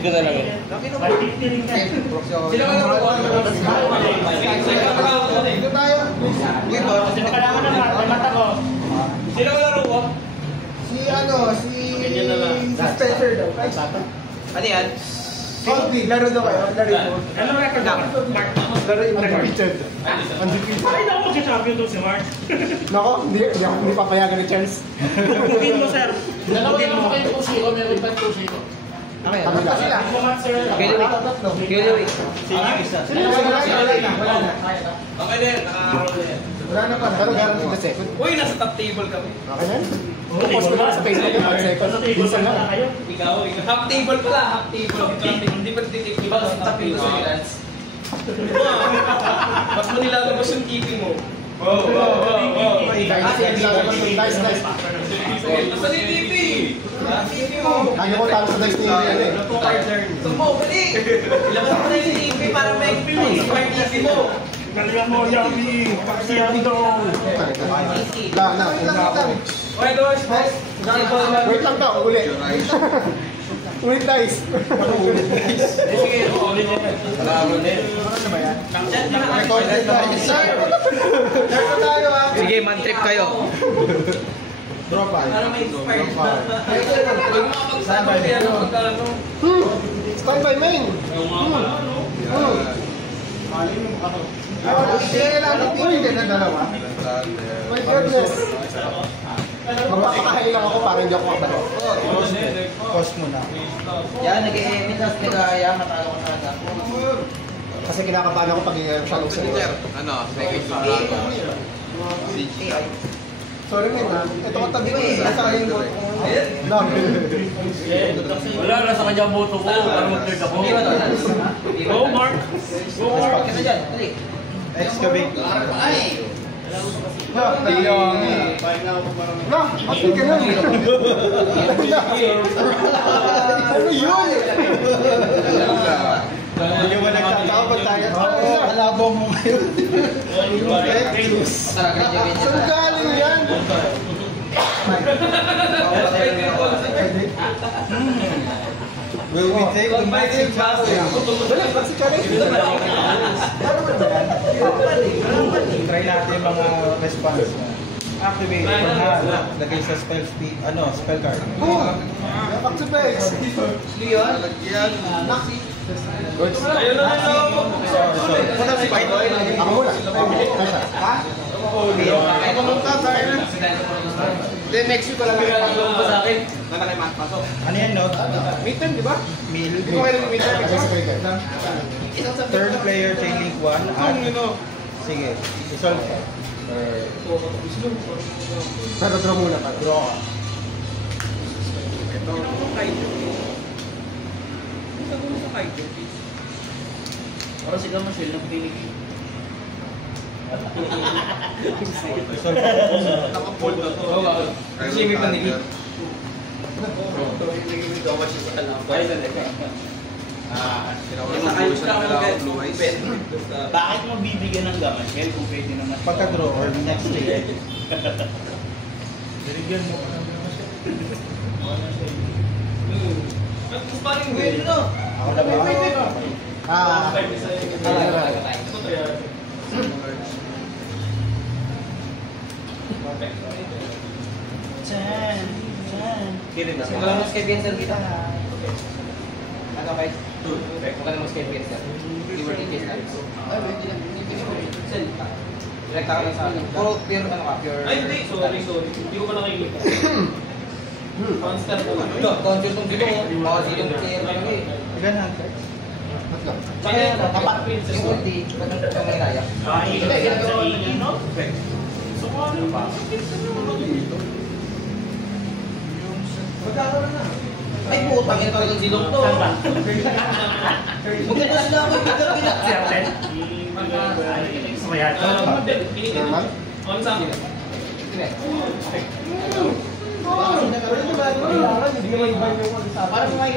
ko na lang yun. Sila ka lang ako. Dito tayo. Dito. Sila ka lang ako. Si Spencer daw. Ano yan? Hindi, laro daw kayo. Laro mo. Ano record na? Laro yung undefeated. Ay, naku, mag-champion doon si Mark. Nako, hindi papayagan ni Charles. Bugin mo, sir. Dalawa naman kayo 2-0, meron pa 2-0. Okay. Kami lang. Kilowi. Wala na. Okay na yan. Nakakaroon na yan. Wala na pa. Pero guarantee na second. Uy, nasa top table kami. Okay na? Post mo lang sa Facebook yung second. Minsan lang. Ikaw. Half table pala. Half table. Hindi pa titik. Iba sa top table. Mas mo nilalabas yung TV mo. Nice. Basta ni TV! TV mo! Kaya ko talo sa dice ni Ariel eh. Ito mo, balik! Ilabas mo na yung TV para may smart TV mo! Galingan mo, Yami! Paksiyan daw! Okay, guys! Wait lang daw, uli. Ulit dice. Sige, ulit yan. Recorded tayo. Sir! Laro tayo ha. Sige, man trip kayo. Draw 5. Para may smart. Huwag makapagsabi yan ang pagkano. Stand by main. Sige lang, hindi din na dalawa. My goodness. Magpapakain lang ako para hindi ako makabalik. Cost muna. Yan, nag-e-emit, tapos nag-aaya, matalo ko talaga. Kasi kinakabahan ako pag shallow sa loob. Ano? Second floor. Sorry men ha. Ito ko tabi ko. Nasa kanya yung boto ko. Wala, nasa kanya ang boto ko. Para mag-third ako. Go, Mark! Go, Mark! Kita dyan, dali. Excavate. Ayong. No, atin ka na. Ano yun? Hindi mo nagtatawag tayo. Kalabang mo ngayon. Saan galing yan? Will we take the maxi chance? Wala, maxi challenge. Ano ba yan? Try natin yung mga response. Activate, lagay sa spell card. Back to base. Leon? Ayun na lang ako. Muna si Python. Ako muna. Ha? Ako muna sa akin. Then next week ko lang Pinagagawa pa sa akin. Ano yan, no? Midterm, di ba? Meal. Hindi ko kayo midterm. Third player, chain link 1. Sige, isolve ka. Pero draw muna pa. Draw ka. Ito. Kaiju. Ito sa Kaiju. Para sila masyal ng pinig. Isolve ka. Naka-fold na to. Kasi may panili. Bakit mo bibigyan ng gamay? Kaya kung pwede naman. Pagka-draw or next player. Dirigyan mo. Mas paling weird, no? Ako na ba? Kung ka mas kay Vincent kita. Ano guys? Kung ka mas kay Vincent. Liberty case na. Direct ako lang sa akin. Puro pure ano ka? Pure... Ay, hindi. Sorry. Hindi ko pa nakikita. Constant po. Conscious ng dito. Baka silong player ka lang eh. Ilan hand? Kaya tapat yung ulti. Ba't ang manginaya? Hindi, ginagawa na yun, no? So, ano ba? Magkakaroon na. Ay, putang ina talagang silong to. Maganda lang ako. Bigla. Sumayad. On sa akin.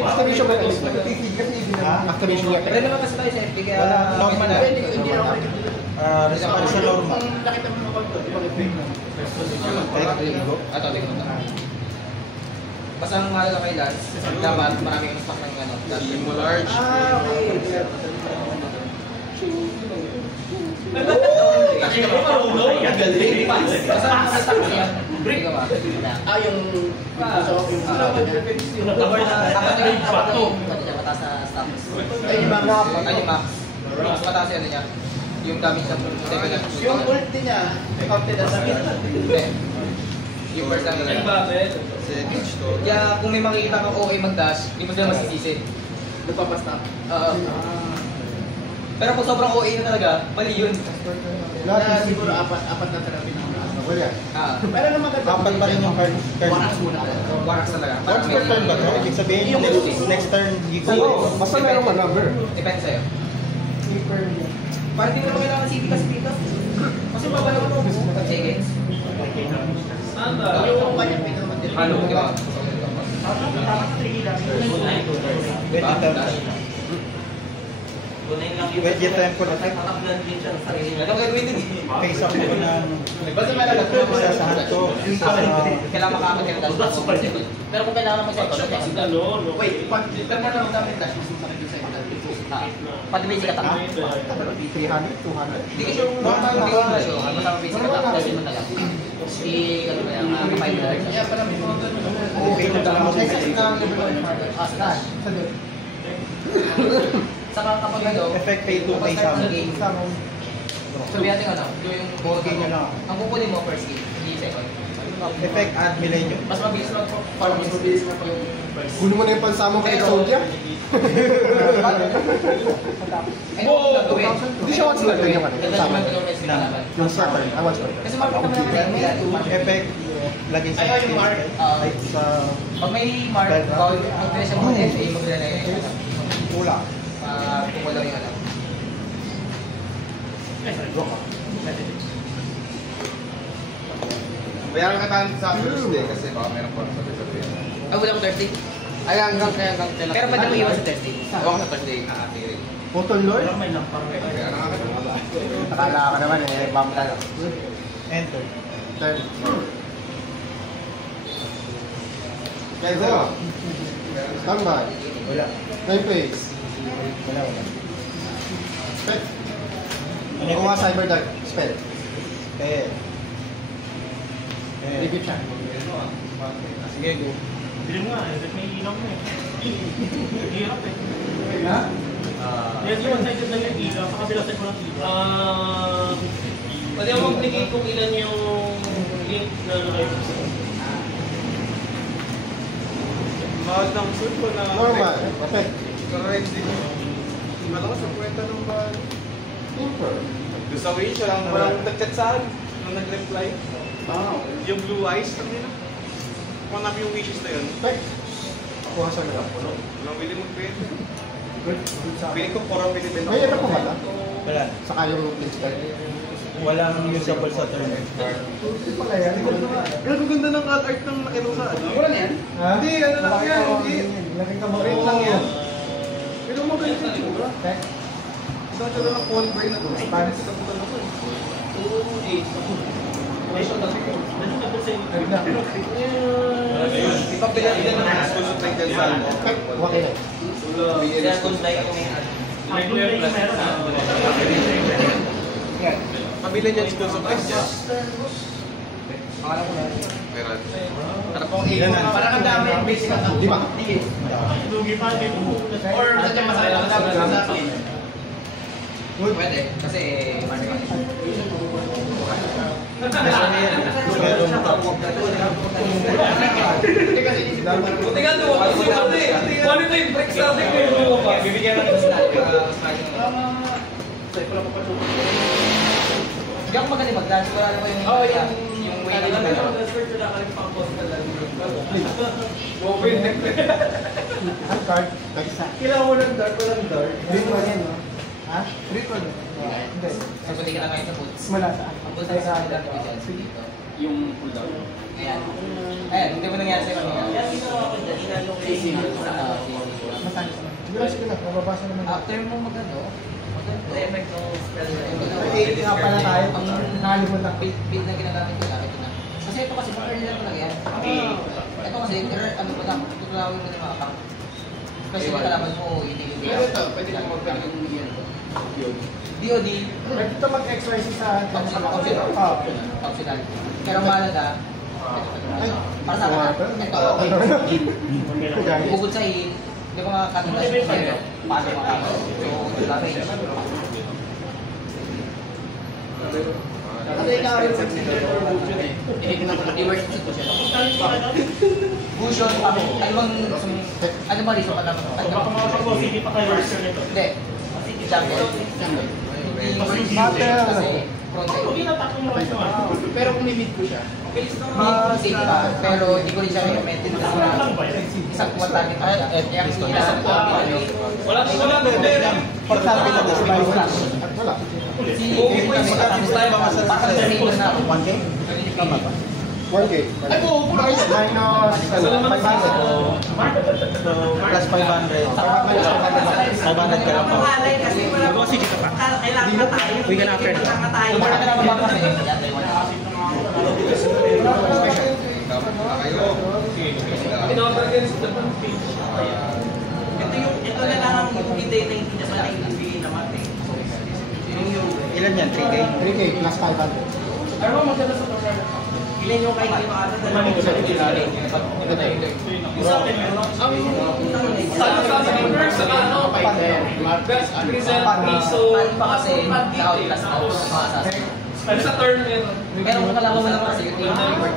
Activation weapon. Activation weapon. Pero naman kasi tayo sa FP kaya... Wala, normal na. Hindi na ako. Response sa normal. Nakita mo naman ito. Ato, tingnan mo. Basta ang mahalaga kay Lance, dapat marami kang stock ng ano. Yung mo large. Kasi ka marunong. Galing. Basta ang stock niya. Break ka ba? Yung Mataas na stock. Ay, yung mga Ay, yung max. Mas mataas yung ano niya. Yung damage ng 7 yung ulti niya, counted as Hindi. Yung first lang Ano lang. ba, Ben? Sedage to. Kaya kung may makikita kang okay mag-dash, hindi mo sila masisisi. nagpapastop. Oo. Pero kung sobrang OA na talaga, mali yun. Na siguro apat na therapy na Pero naman Apat pa rin yung card. Waras muna. Warax talaga. Once per turn ba ito? Ibig sabihin, next turn, you go. Basta meron ka number. Depende sa'yo. Parang hindi mo naman kailangan CP kasi dito. Kasi mabalaw mo. Seconds. Saan ba? Yung kanyang pinakamatira. Ano? Di ba? Pwede tayo. Pwede tayo po na tayo. Anong gagawin din? Face up ko na Basta may lagat mo sa sahat ko. kailangan makakapag yung dash. Pero kung kailangan mo sa ito, Wait, pag mo na magdamit dash, mas masakit yung sa'yo. pati basic attack. 300, 200. Hindi kasi yung normal na dash, basta basic attack, dash mo na lang. Ano ba yan? Kapay mo na. Kaya pala may mga ganun. Pwede na lang ako sa Saka kapag ano, Effect pay to kapag pay start sa ng game, sabi natin ano, yung 4K na lang. ang kukunin mo first game, hindi second. Effect add millennium. Mas mabilis mag-farm Mas mabilis na pa yung first. Kunin mo na yung pansamo kay Pero- Exodia. Ano yung gagawin? Hindi siya once na ganyan ano. Ganda naman yung next kalaban. Yung starter. I want starter. Kasi mark naman natin, Effect, lagay sa Ayaw yung mark. Ay, sa pag may mark, bawal mag-press siya mga FA, magdala yung Wala. kung wala yung ano. Bayaran ka tayo sa Thursday kasi baka meron pa sa Thursday. Ay, wala ko Thursday. Ay, hanggang kailan. Pero pwede mo iwan sa Thursday. Ako sa Thursday nakatiri. Photon Lord? Kaya nakakatawa. Nakala ka naman eh, bomb tayo. Enter. Turn. Kaya sa'yo. Standby. Wala. Nine phase. Wala. Spec. Ano ko nga Cyber Dark? Spec. Eh. Repeat siya. Sige, go. Bili mo nga, may ilaw mo eh. Hirap eh. Ha? Yes, yung one-sided lang yung ilaw, pakabilasan ko ng ilaw. Pwede mo mag-click kung ilan yung link na nakaibig. Mahal ng suit ko na... Normal. Spec. Correct. Malakas ang kwenta ng bahal. Super. Doon sa Wish, walang nag-chat sa akin nung nag-reply. Yung blue eyes, ano nila? Kung yung wishes na yun, Spec. Kuha sa nila. walang pili mag-pwede. Good. Good sa Pili akin. ko, puro pili din May ano pa ba? Wala. Saka yung spec. Walang usable sa turn. Hindi pala yan. Pero ang ganda ng art ng nakita ko sa ano. Wala na yan? Ha? Hindi, ano lang yan, hindi. Laking kamay. Rin lang yan. Pero magaling yung tsura. Spec. Isang tsura ng Paul Bray na to. Spanish. Kaputan ako eh. Ipapila din naman. Susot lang dyan sa ano. Spec. Waki na. Kaya kung like kung may ano. Pabila niya dito sa price niya. Pangalan ko na. Meron. Ano pong parang ang dami yung basic attack. Di ba? Lugi pa, di mo. Or sadyang masakit ang dami sa akin. Pwede. Kasi market. Hindi kasi isip ko parang... Buti nga lumabas yung ano eh. Ano ito yung break sa atin eh, lumabas. Bibigyan lang ng style. Hindi ako magaling mag-dance. Wala naman yung way na mag-dance. Ang card. Kailangan mo ng dark. Walang dark. Green pa yan, no? Ha? Green pa yan. Hindi. Sabuti ka lang ngayon sa boots. Mula saan? Ang boots ay sa akin lang dito. Yung pull down. Ayan. Ayan, hindi mo nangyari sa'yo kanina. Masali ka lang. Siguro sige na. Mababasa naman. After mo mag-ano, mag-effect ng spell. 8 nga pala tayo. Pang nakalimot lang. Build na ginagamit ko na, ito na. Kasi ito kasi, mga early lang talaga yan. ito kasi, ano ba na, tutulawin mo na mga account. Kasi kalaban mo, hindi. Pwede mo magpagaling yan. DOD, Ito mag-exercise sa optional. Pero mahalaga, para sa akin, ito okay. Bukod sa hindi ko makakatigas yung sa'yo, paano makakagawa. So, damage. Kasi ikaw rin sa Emergency ko siya. Fusion, ano ba reason ka naman? Hindi. Jungle. Kasi pero kung limit ko siya. safe ka, pero hindi ko rin siya recommend. Isang kuwan target ka siya. Kaya kasi isang kuwan target. Wala. For example, si Byron. Wala. Si parang sa saver na 1K? Tama ba? 1K. Ay, oo, Minus 500. Plus 500. 500 ka lang pa. We can after. Kumain ka na ba kasi? Ito na lang ang hindi na hindi na sana ibibigay naman eh. Ilan yan? 3K? 3K plus 500. Ilan yung kahit hindi makasal na lang Sa universe, sa ano, best present piso. Ano pa kasi na-outlast na mga assassin. Sa turn yun. Pero kung kalaban mo lang kasi yung team na reward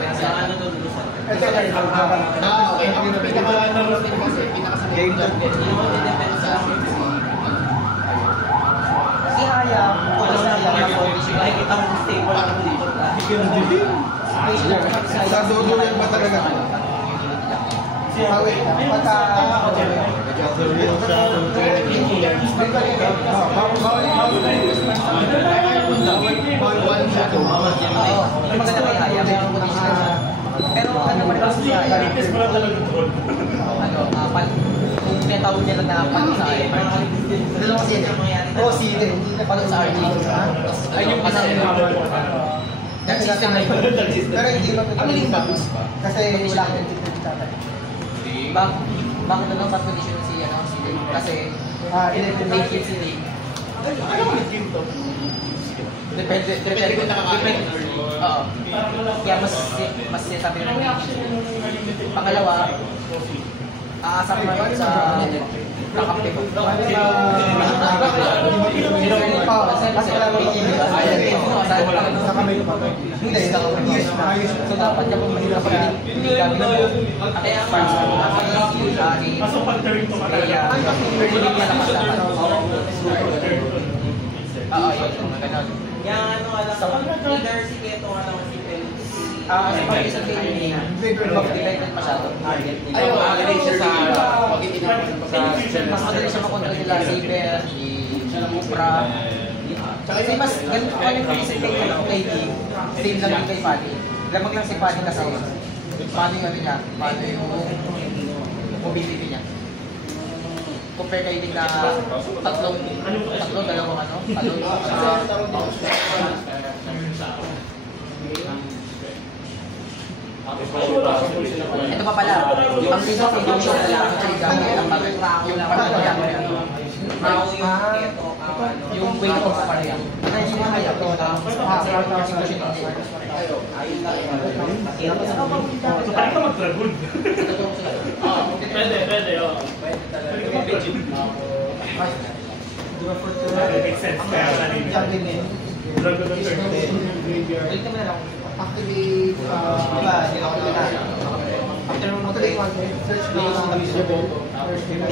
Pensana. Ito lang. okay. Ang pinaka-naroon din kasi, Game to. Si Haya, kung sa Haya na condition, nakikita mo stable ang condition na. Sa dulo yan ba talaga? Hawi. Pagka... Oo, yung maganda kay Haya, mayroong condition na siya. Pero ano man kasi si Haya, kung tinatawag nila na palo sa Haya, dalawang sila. Oo, sila. Palo sa RG. Ay, yung isa Dark system na yun. Pero hindi ba Ang maling ba? Kasi wala akong tatay. Bakit na lang bad condition si Dave? Kasi may kids si Dave. Ano mo nag-game to? Depende kung nakakain. Oo. Kaya mas sinasabi na ng pangalawa, aasap mo rin sa kakampi mo. Mas marami Sa kamay ko pa. hindi, so dapat kapag mahirap ka, hindi gamit mo ang experts mo. Kaya, hindi niya lakas dapat. Oo, yun, ganun. Yung ano, alam Sa ko, either si Keto, ano, si Pel, Kasi pag isang game, mag-dependent masyado. ayaw, magaling siya sa pag-itinapin sa Mas madali siya makontrol nila, Saber, Supra. Kasi mas ganito kasi kay King, same lang yung kay Fanny. Lamang lang si Fanny kasi, paano yung ano niya, paano yung mobility niya. Compare kay King na tatlong, dalawang ano, ito pa pala, ang reason kay Joshua na lang, actually gamit ang yung yung weight of pareha. Kaya yung kaya ito na So, paano ka mag-dragon? Pwede, oo. Makes sense. Kaya kanina. Dragon ng turn. Ito mo na lang. Activate, after mo mag-play, search na first game.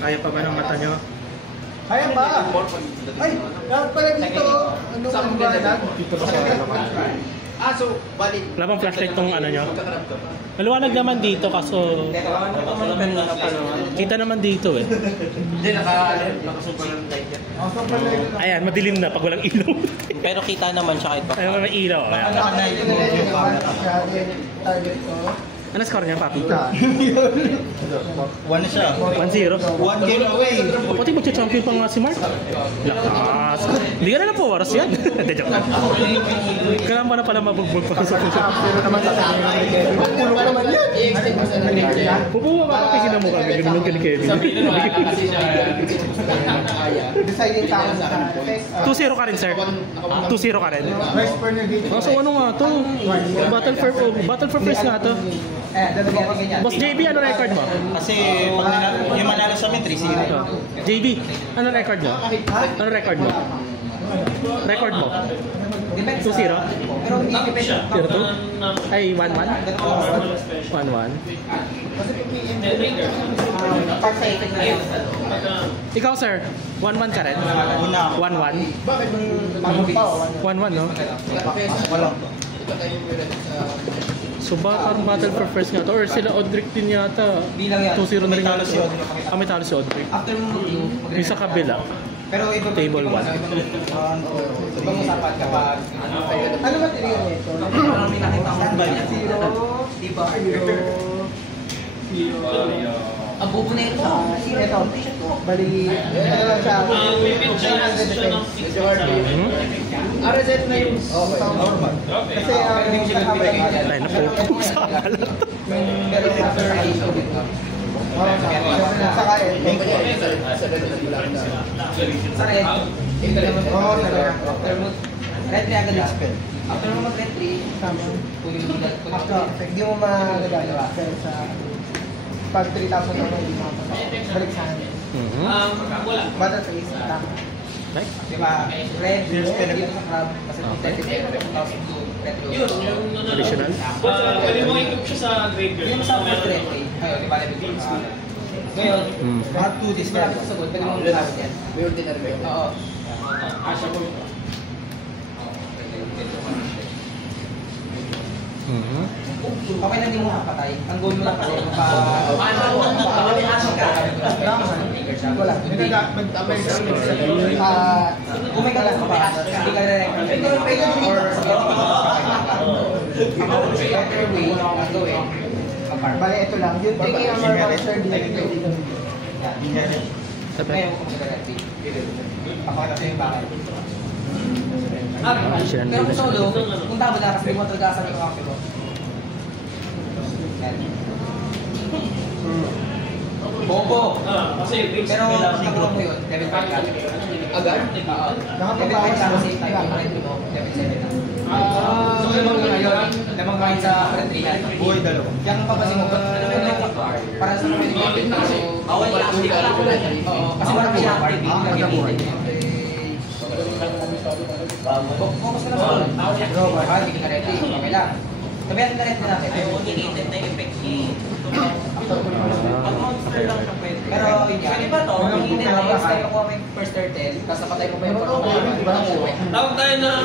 Kaya pa ba ng mata nyo? Kaya ba? Ay, dapat pala dito, ano ang balag? so, balik. Wala bang flashlight tong ano nyo? Maliwanag naman dito kaso kita naman dito eh. Hindi, nakasuper ng light yan. Ayan, madilim na pag walang ilaw. Pero kita naman siya kahit pa. Ayun, may ilaw. Ayan. Target ko. Ano score niya, Papi? 1 na siya. 1-0. 1 game away. Pati magcha-champion pa nga si Mark. Lakas. Hindi ka na po oras yan. Hindi, joke lang. Kailangan mo na pala mabugbog pa sa puso. Pulo ka naman yan. Pupuwa ka kapigin na mo kami. Ganun ka ni Kevin. Deciding tayo sa 2-0 ka rin, sir. 2-0 ka rin. first corner dito. So ano nga to? Battle for first nga to. Dalawa ka ganyan. Boss JB, ano record mo? Kasi pag yung manalo sa amin, 3-0. JB, ano record mo? Ano record mo? Record mo? 2-0? Pero hindi depende. 0-2? Ay, 1-1? 1-1. Ikaw, sir, 1-1 ka rin? Una. 1-1? Bakit nung 1-1, no? Walang. So parang battle for first nga to, or sila Odric din yata. 2-0 na rin May talo si Odric. May talo si Odric. After mo mag-view, Yung sa kabila. pero iba Table one. Ibang usapan kapag Ano ba tinigil nito? may nakita ko ganyan. Diba? Ang bubo na ito. Ito. Bali, ano lang siya? RZ na yun. Kasi yung kahabay. Ay, napupo sa kalat. Saka Sa red. Red 3 agad lang. After mo mag-red 3, tuloy mo hindi mo magagalawa. Pero sa pag 3,000 na hindi mo balik sa akin. Bata sa isa. Tama. Diba? Red, dito sa club. Kasi kung 30,000 to red rose. Additional? Pwede mo i-cook siya sa graveyard. Hindi mo sa first red 3. Ayun, diba? Level 3. Ngayon, part 2 discard. Sagot, pwede mo mag-sagot yan. May ordinary ba? Oo. Okay lang din mo kapatay. Ang goal mo lang kasi Wala. kung may kalas ka pa, hindi ka re-recommend or better way ang gawin. Bale, ito lang. Yung thinking ang normal sir, di nag-ito. Ngayon kung mag-re-recommend. Pakakita sa'yo yung bakit. Pero kung solo, kung tabo na kasi mo talaga sa mga kakilo. Bobo! Kasi Pero pagkakaroon mo yun, level 5 ka. Agad? Level 5 ka kasi type yung red mo, level 7 na. So lamang mo ngayon, lamang kain sa red 3 na. Buhay dalawa. Kaya kung papasin mo, para sa mga pwede mo. Bawal lang, hindi ka lang. Oo, kasi parang siya, focus ka lang sa hindi ka na ready, okay lang. Sabihan na ready natin. United na effect pero yun nga, pwede ba ito? United na effect, kaya kuha mo yung first turtle, tapos napatay mo pa yung tawag tayo ng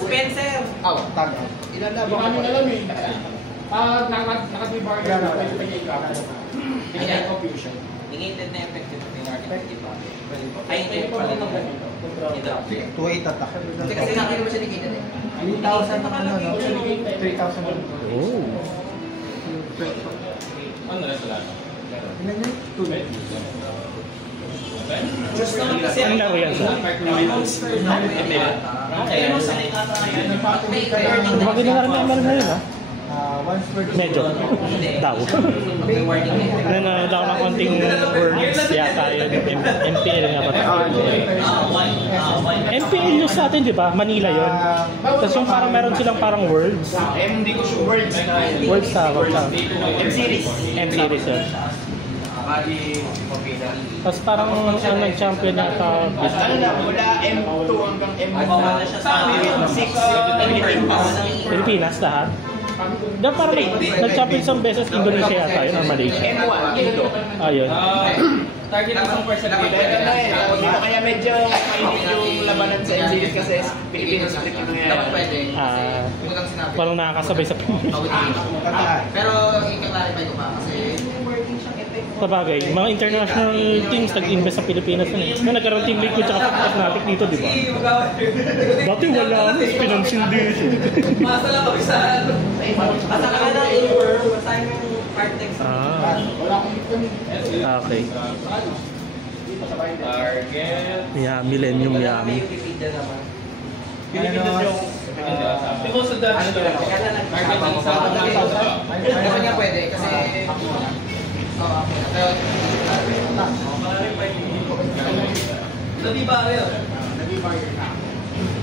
Spencer! Tag. Ilalaban ko na lang eh. Pag nakatibar ka na, pwede pa niya ikaw. Hindi confusion. United na effect yung market, di ba? Ay, ito pala ito. Ito. 2-8 attack. Kasi nakita mo siya negated eh. 3,000 na ano, 3,000 na. Oh. ano na sila? Ilan yun? 2. Ang laro yan, sir? Bagay na rin naman na yun, ha? Once per Medyo. Daw. Nanonood ako ng konting words yata yun. MPL nga ba? MPL news sa atin, di ba? Manila yun. Tapos yung parang meron silang parang words. Hindi ko sure words. Words sa ako. M-series. M-series yun. Tapos parang nag-champion na ka. Ano na, mula M2 hanggang M6. Pilipinas lahat. Dahil parang nag-champion isang beses Indonesia yata yun, or Malaysia. M1, dito. Ayun. Target ng isang person. Dito kaya medyo mainit yung labanan sa M-series kasi Pilipinas split yung nangyayari. Parang nakakasabay sa Pilipinas. Pero i-clarify ko pa kasi Sabagay, mga international teams nag-invest sa Pilipinas yun eh. Kaya nagkaroon team league ko tsaka Fnatic dito, di ba? Dati wala, pinansin din. Masa lang kami sa... Asa ka na in-work, Okay. Target. Yeah, Millennium Yami. Pilipinas yung... Because of that, target ng isa. Ano niya pwede kasi...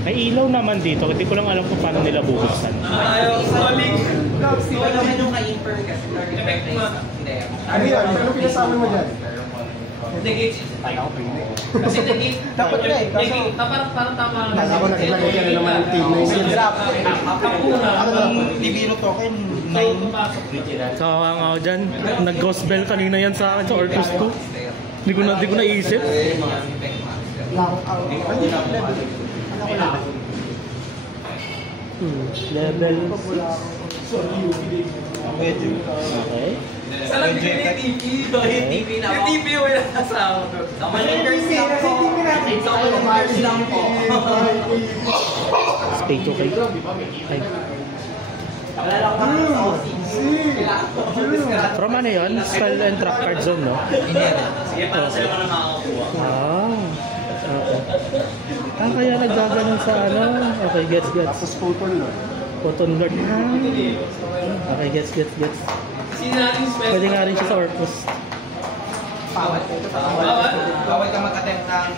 May ilaw naman dito. Hindi ko lang alam kung paano nila bubuksan. Ayaw, calling. Wala ka nung ka-imper kasi target Effect mo. Hindi. Ano yan? Ano pinasama mo dyan? Negate. Kasi negate. Dapat na eh. Kaso, Parang tama. kala ko nakilagay ka na naman yung team na yun. Libiro token, Kawawa nga ako dyan. Nag-ghost bell kanina yan sa akin sa Orcus 2. Hindi ko na iisip. Level. medyo. Okay. Salang bigay ni TV. Yung TV na ako. Yung TV yung wala kasama ko. Tama yung curse lang po. Tama yung curse lang po. Stay to kay. Ay. From ano yun? Spell and track card zone, no? Sige, para sa'yo ka na makakakuha. Okay. Kaya naggaganon sa ano? Okay, gets. Tapos Photon Lord. Photon Lord. Okay, gets. Sinanong spell. Pwede nga rin siya sa Orcus. Bawal ka mag-attempt ng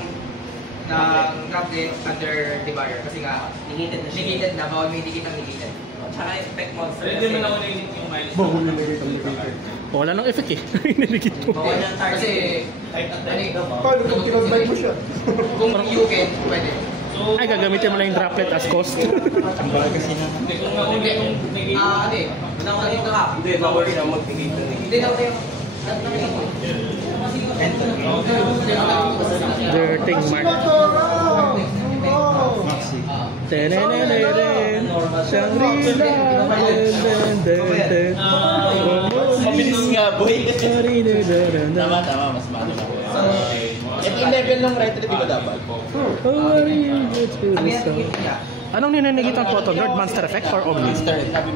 droplet under debarrier kasi nga negated na, bawal may dikit ang negated. Tsaka effect monster. Hindi mo na ulit yung minus. Bawal na nagay itong negator. Wala nang effect eh. Inanigit mo. Bawal yan kasi Paano kung kinodbay mo siya? kung you can, pwede. Ay, gagamitin mo lang yung droplet as cost. Ang bakal kasi na. Hindi. Hindi. Unang dito ka. Hindi, bawal siya mag-negate na negate. Hindi daw tayo. Dirting Mark. Maxi. Teneneneren. Shangri-La. Den. Mabilis nga, boy. Tama. Mas mano na. Yung level ng right trade ko dapat. Anong ninanigit ang Photon Lord? Monster Effect or Omni?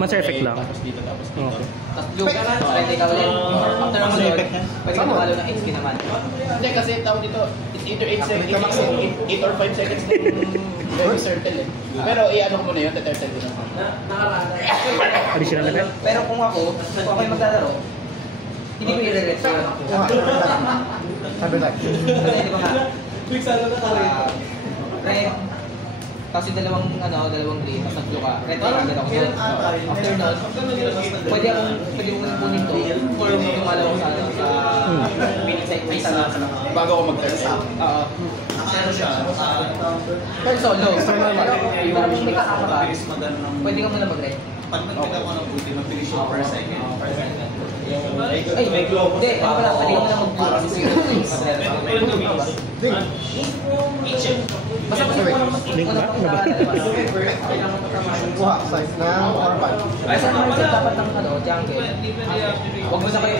Monster Effect lang. Okay. Tapos blue ka na, pwede ka ulit. After ang Lord, pwede ka malo ng XP naman. Hindi, kasi tawag dito, it's either 8 seconds, 8 or 5 seconds ng circle eh. Pero i-ano ko muna yun, turtle ko na. Additional effect? Pero kung ako maglalaro, hindi ko i-re-retro. Sabi like. Kasi di ba nga, red, tapos yung dalawang green, tapos nag-blue ka, red ay agad ako doon. After nun, pwede kong kunin to, or lumalaw ko sa mini side, may isa lang. Bago ako mag-turtle. Oo. Pero solo. Pero kung may kasama ka, pwede ka muna mag-red. Pag nagpita ko ng buti, mag-finish yung per second. Ay, hindi. Ano pala, pwede ka muna mag-blue kasi zero. Basta pwede ko Link ba? Kuha, size na orban. Ay, sa mindset dapat ng jungle. Huwag mo na kayo,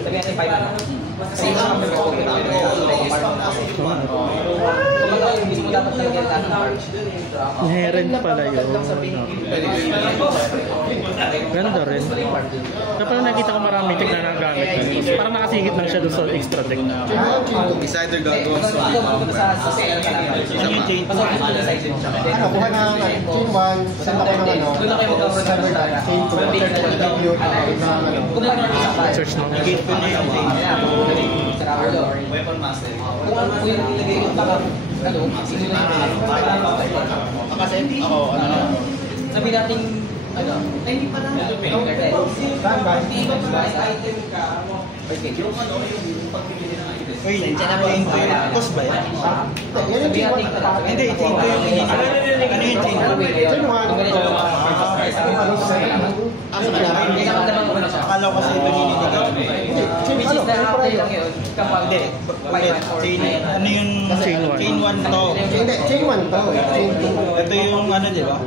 sabihan kayo 5 kasi yung number ko, kumbaga yung mismo dapat talaga ng charge. Inherent pala yun. Ganda rin. Kapag nakita ko maraming tig na nagamit. Parang nakasingit lang siya doon sa extra deck. Is either gagawin sa Sa sale ka lang. Isang yung chain. Ano, kuha na chain 1, send ako ng ano. Doon na kayo mag-cover ng data. Chain 2, execute, Kung ano sa file. Search na. Gate ko na yung Weapon master. Kung ano po yung nilagay yung takap, sino na yung Kasi ako, sabi natin, ay hindi pa na. Saan ba? Item ka. Okay. Uy, cost ba yan? Yan yung chain 1. Hindi, chain ko yung ini. Ano yung chain? Akala ko kasi ito yung Which is na after lang yun, kapag chain, ano yung Chain one. Chain 1 to. Hindi, chain 1 to. Chain 2. Ito yung ano, di ba?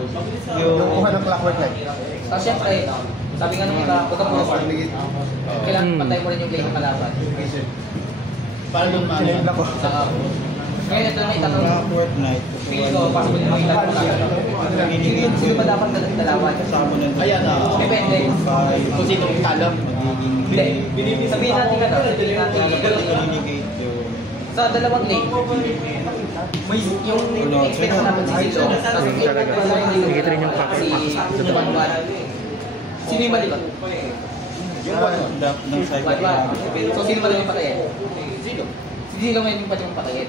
Yung kuha ng clockwork light. tapos syempre, sabi nga nung iba, huwag ka puro farm. Kailangan patay mo rin yung play ng kalaban. para doon Sinend ako. Ngayon ito na itanong, Fortnite. Feeling ko, possible na makita ko lang. Sino ba dapat dalawan? Ayan, Depende. kung sino yung talo. Hindi. Sabihin natin ka daw. Sabihin natin sa dalawang lane, may yung experience natin si Silo. Talaga. Nakikita rin yung pack. Si Juan. Sino yung malikot? Ng cyber. So, sino malikot yung patayin? Sino? Si Silo ngayon yung pati yung patayin.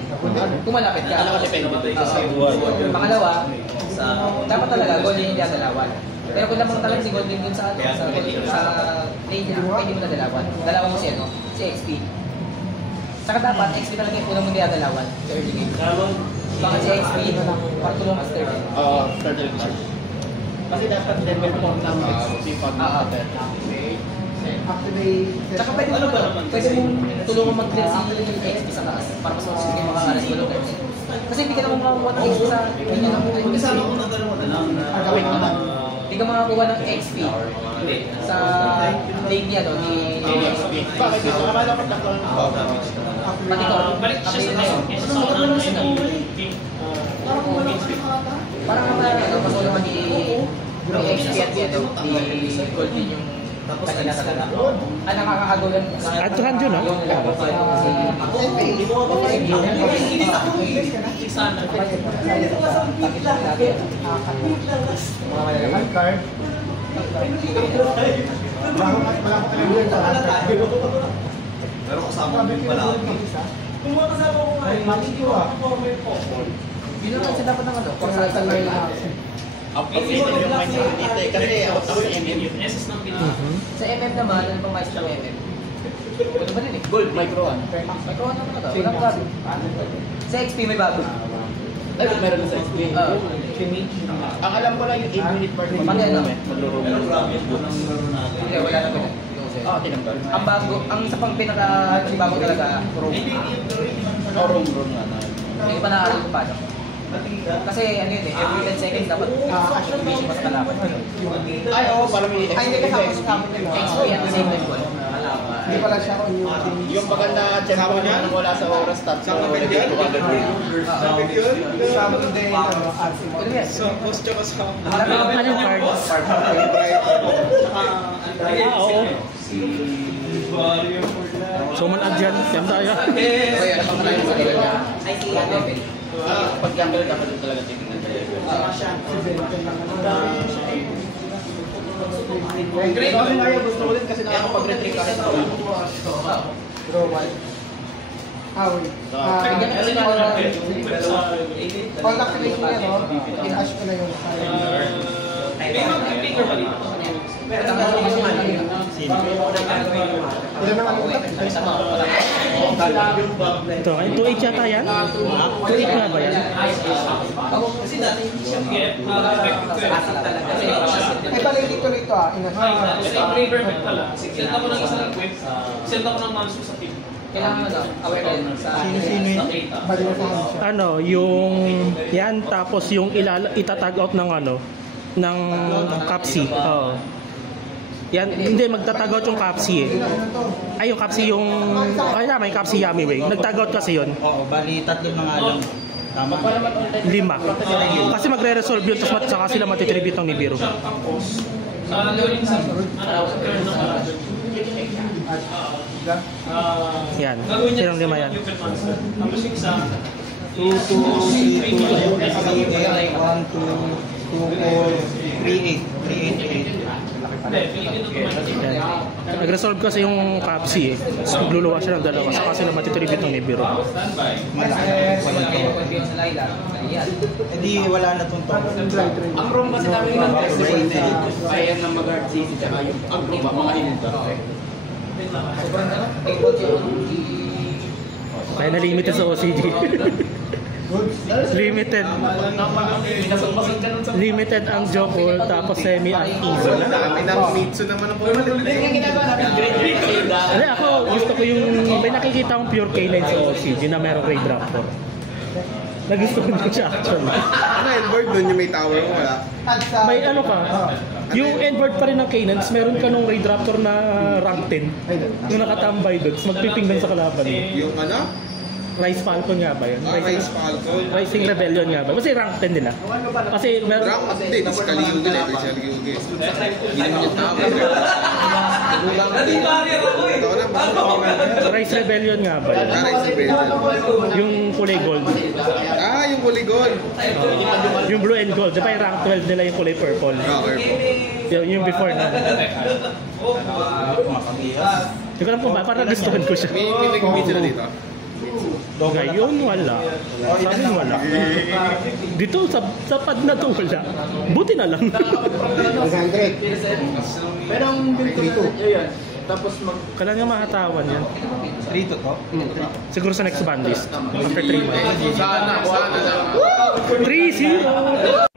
Kung malapit ka. Ano ka depende? Pangalawa, dapat talaga golden hindi ang dalawan. Pero kung lamang talaga si golden dun sa lane niya, pwede mo na dalawan. Dalawan mo si si XP. Saka dapat, XP talaga yung unang hindi ang dalawan sa early game. Baka si XP, patulong as third. Oo, turtle card. Kasi dapat level 4 ng XP pag Activate. Saka pwede mo tulungan mag-clear si XP sa taas para mas masusig yung mga alas mo. Kasi hindi ka naman makakuha ng XP sa hindi na nakuha yung XP. Hindi ka makakuha ng XP sa lane niya doon ni XP. Bakit gusto ka malapit na kung Pati ko, Balik siya sa tayo. Kesa sa kanan parang masulungan ni XP at ni Goldie yung kanina talaga. Ang nakakagawan At 200 yun, ha? Card. Pero kasama mo pala. yun naman siya dapat ng kung sa isang may updated yung mindset dito eh. Kasi ako sa MM. sa MM naman, ano bang maestro ng MM? Ano ba din eh? Gold, micro one. Micro ano naman ito? Walang bago. Sa XP may bago. Ay, meron na sa XP. Ang alam ko lang yung 8-minute part Pati ano? maglaro. Hindi, wala na ganun. Oo, tinanggal. Ang bago, ang sa pang pinaka bago talaga, Chrome. Oh, room nga na. Hindi ko pa naaral kung paano. Kasi ano yun eh, every 10 seconds dapat activation pa sa kalaban. Ay, oo, parang may Ay, hindi kasama sa amin yun. XP at the same time goal. Hindi pala siya on yung yung paganda check niya wala sa oras stats so ulit ito agad. Sabi ko yun. sa amin din RC mo. Ano yan? So, post tsaka sa... Anong card? Oo. So, man-add yan. Yan tayo. So yun, napang tayo sa level niya. Ay, si level. Pag jungle dapat yung talaga tingnan Great, kasi nga gusto ko din kasi nakakapag-retreat kahit ako. Draw one. Wait. Kasi nga, All activation niya, no? In-ash ko na yung ilan naman utak? Ito, 2.8 yata yan? 2.8 nga ba yan? kasi dati Ay, pala yung dito nito in-ash. perfect pala. Send ako ng isang request. Send ako ng manso sa team. kailangan aware din sa Sino yun? Bali na sa akin siya. Ano, yung yan tapos yung itatag out ng ano ng Capsi. Oo. Yan, hindi magtatag out yung Capsi eh. Ay yung Capsi yung ay tama yung Capsi Yummy Way. Nagtag out kasi yun. Oo, bali tatlo na nga lang. Tama. 5. Kasi magre-resolve yun tapos saka sila matitribute ng Nibiru. Yan. Silang 5 yan. 2, 2, 3, 2, 3, 8, 1, 2, 2, 4, 3, 8, 3, 8, 8. Yan. Nag-resolve kasi yung Capsi eh. So, magluluwa siya ng dalawa saka sila matitribute ng Nibiru. Hindi, wala na itong to. Ang room kasi namin ng kaya ng mag-guard CC tsaka yung ang room mga inuta. sobrang ano, Kaya na-limited sa OCG. Limited. Limited ang Jokul, tapos semi ang Izo. Dami ng Mitsu naman ang pumalit. Yung ginagawa namin grade Kasi ako, gusto ko yung, may nakikita akong pure K9 sa OCG na merong Raid Raptor. Nagustuhan ko siya actually. Ano yun, board nun yung may tower mo wala? At sa... May ano ka, yung endboard pa rin ng K9, tapos meron ka nung Raid Raptor na rank 10. Yung nakatambay doon, tapos magpiping doon sa kalaban. Yung ano? Rise Falcon nga ba yun? Rise Falcon. Rising Rebellion nga ba? Kasi rank 10 nila. Kasi meron... Rank, hindi, di si Kaliugan eh. Si Kaliugan. Hindi naman yung tao. Ito na, Rise Rebellion nga ba yun? Rise Rebellion. Yung kulay gold. Ah, yung Polygon. Yung blue and gold. Diba yung rank 12 nila yung kulay purple? Yung before na. Hindi ko alam kung ba, parang gustuhan ko siya. May nag-meet sila dito. Ngayon wala. Sa amin wala. Dito sa pad na to wala. Buti na lang. 100. Pero ang ganito yun. Tapos Kailan nga mahatawan yan? 3 to to? Siguro sa next bandlist. After 3 months. sana, 3-0!